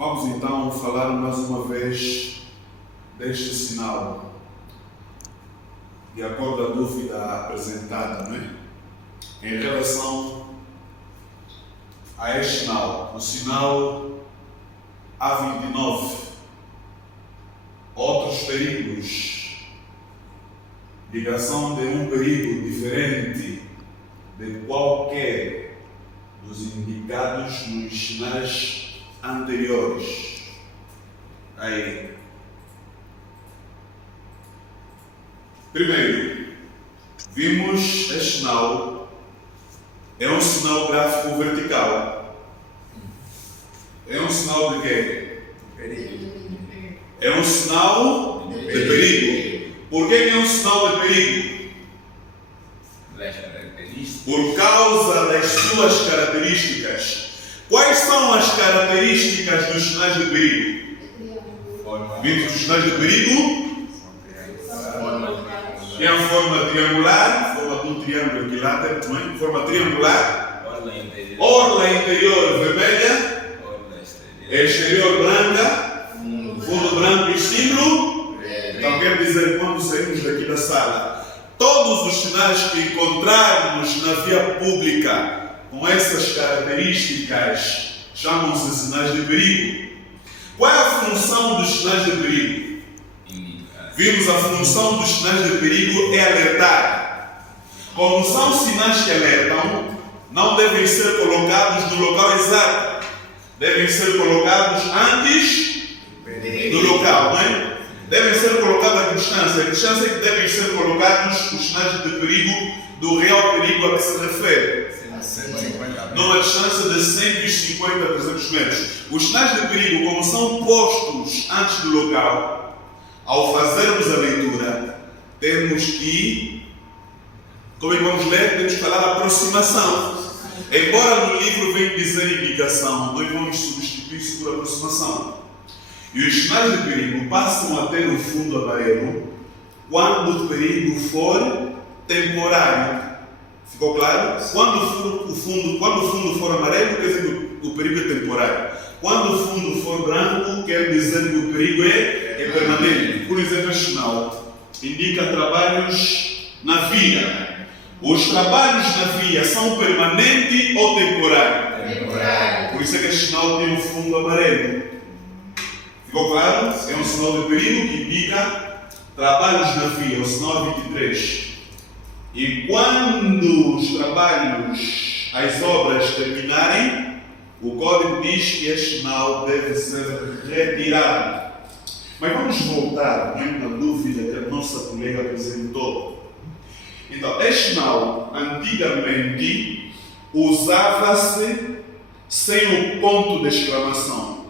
Vamos então falar mais uma vez deste sinal, de acordo à dúvida apresentada, não é? Em relação a este sinal, o sinal A29, outros perigos, ligação de um perigo diferente de qualquer dos indicados nos sinais anteriores. Aí. Primeiro, vimos este sinal, é um sinal gráfico vertical. É um sinal de quê? Perigo. É um sinal de perigo. Por que é um sinal de perigo? Por causa das suas características. Quais são as características dos sinais de perigo? Vimos os sinais de perigo? Tem a forma triangular, forma de um triângulo equilátero, também, forma triangular, orla interior vermelha, exterior branca, fundo branco e símbolo. Então quer dizer, quando saímos daqui da sala, todos os sinais que encontrarmos na via pública com essas características chamam-se sinais de perigo. Qual é a função dos sinais de perigo? Vimos a função dos sinais de perigo é alertar. Como são sinais que alertam, não devem ser colocados no local exato. Devem ser colocados antes do local, não é? Devem ser colocados à distância. A distância é que devem ser colocados os sinais de perigo do real perigo a que se refere. Numa distância de 150 a 300 metros. Os sinais de perigo, como são postos antes do local, ao fazermos a leitura, temos que, como é que vamos ler? Temos que falar aproximação. Embora no livro venha dizer indicação, nós vamos substituir isso por aproximação. E os sinais de perigo passam a ter o fundo amarelo quando o perigo for temporário. Ficou claro? Quando o fundo for amarelo, quer dizer que o perigo é temporário. Quando o fundo for branco, quer dizer que o perigo é permanente. Por exemplo, este sinal indica trabalhos na via. Os trabalhos na via são permanentes ou temporários? Temporário. Por isso é que este sinal tem um fundo amarelo. Ficou claro? É um sinal de perigo que indica trabalhos na via, o sinal 23. E quando os trabalhos, as obras terminarem, o código diz que este sinal deve ser retirado. Mas vamos voltar na dúvida que a nossa colega apresentou. Então, este sinal, antigamente, usava-se sem o ponto de exclamação.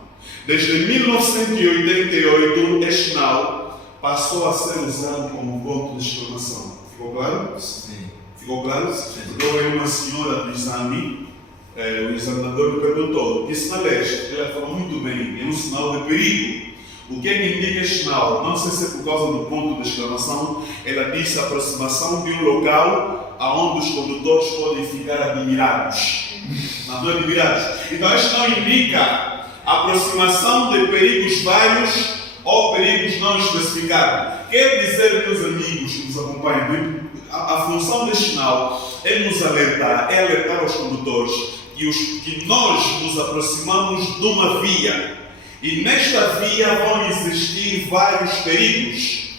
Desde 1988, este sinal passou a ser usado como ponto de exclamação. Ficou claro? Sim. Ficou claro? Então, veio uma senhora do exame, o examinador me perguntou: que sinal é este? Ela falou muito bem, é um sinal de perigo. O que é que indica este sinal? Não sei se é por causa do ponto de exclamação. Ela disse a aproximação de um local aonde os condutores podem ficar admirados. Não admirados. Então, este sinal indica a aproximação de perigos vários ou perigos não especificados. Quer dizer, meus amigos que nos acompanham, a função deste sinal é nos alertar, é alertar os condutores que nós nos aproximamos de uma via. E nesta via vão existir vários perigos.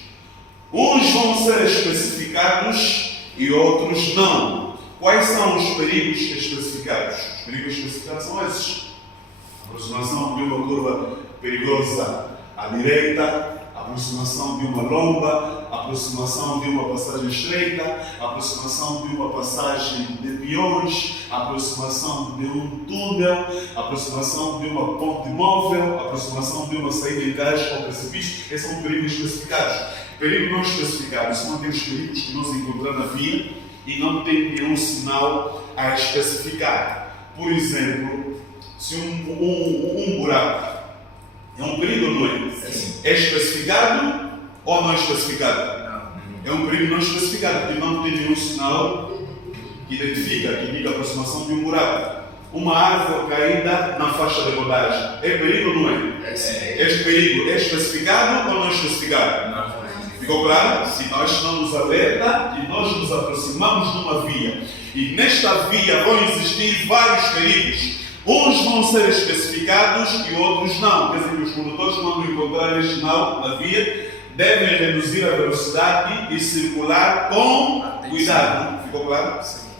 Uns vão ser especificados e outros não. Quais são os perigos especificados? Os perigos especificados são esses: aproximação de uma curva perigosa à direita, aproximação de uma lomba, aproximação de uma passagem estreita, aproximação de uma passagem de peões, aproximação de um túnel, aproximação de uma ponte móvel, aproximação de uma saída em caixa ou precipício. Esses são perigos especificados. Perigos não especificados são aqueles perigos que nós encontramos na via e não tem nenhum sinal a especificar. Por exemplo, se um buraco é um perigo ou não é? É especificado ou não especificado? É um perigo não especificado, porque não tem nenhum sinal que identifica, que indica a aproximação de um buraco. uma árvore caída na faixa de rodagem. É perigo ou não é? Este perigo é especificado ou não é especificado? Não. Ficou claro? Se nós estamos alerta e nós nos aproximamos de uma via, e nesta via vão existir vários perigos. Uns vão ser especificados e outros não. Quer dizer que os condutores, quando encontrarem este sinal na via, devem reduzir a velocidade e circular com cuidado. Ficou claro? Sim.